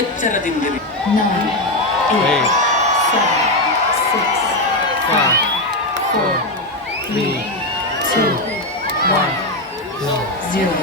ಎಚ್ಚರದಿಂದಿರಿ. 9, 8, 7, 6, 5, 4, 3, 2, 1, 0.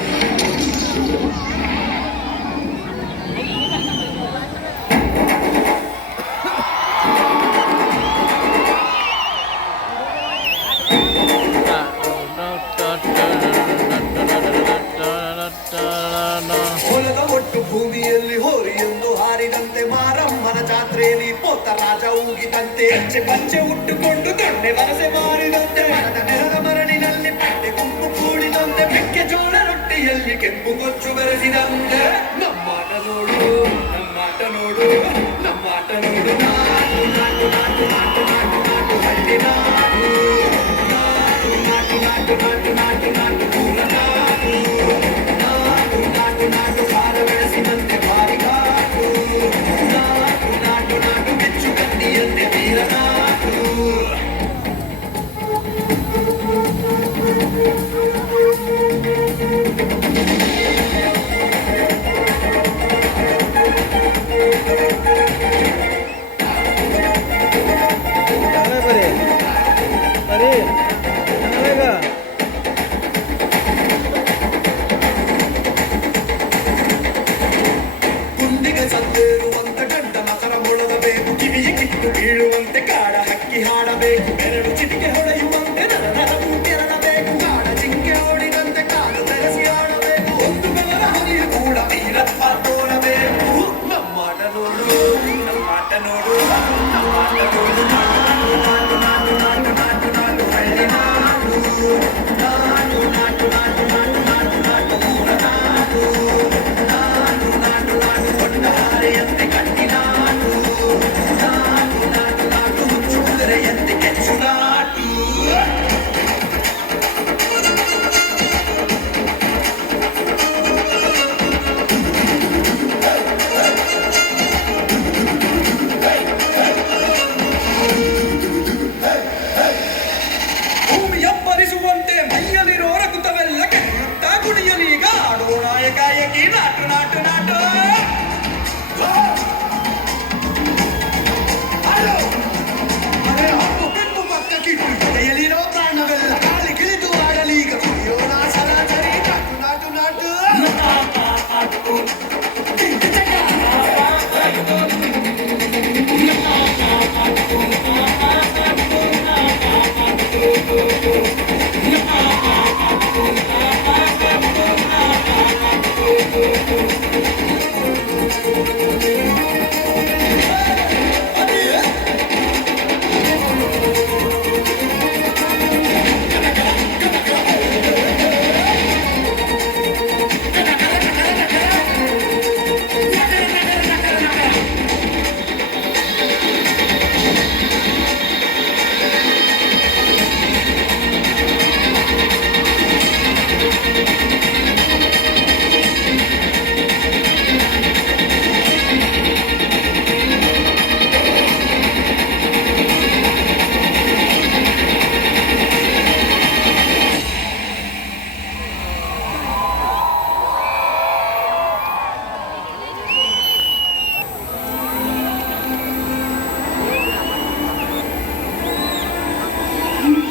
ಹೊಲದ ಒಟ್ಟು ಭೂಮಿಯಲ್ಲಿ ಹೋರಿಯೊಂದು ಹಾರಿದಂತೆ, ಮಾರಮ್ಮನ ಜಾತ್ರೆಯಲ್ಲಿ ಪೋತರಾಜ ಊಗಿದಂತೆ, ಅಚ್ಚೆ ಪಚ್ಚೆ ಉಟ್ಟುಕೊಂಡು ದೊಣ್ಣೆ ವರಸೆ ಮಾರಿದಂತೆ, ಮರದ ನೆಲದ ಮರಳಿನಲ್ಲಿ ಪಟ್ಟೆ ಗುಂಪು ಕೂಡಿದಂತೆ, ಮೆಕ್ಕೆಜೋಳ ರೊಟ್ಟಿಯಲ್ಲಿ ಕೆಂಪು ಕೊಚ್ಚು ಬೆರೆಸಿದಂತೆ. ನಮ್ಮಾಟ ನೋಡು, ನಮ್ಮಾಟ ನೋಡು, ನಮ್ಮಾಟ ನೋಡು, ನಾಟು ನಾಟು ನಾಟು ನಾಟು.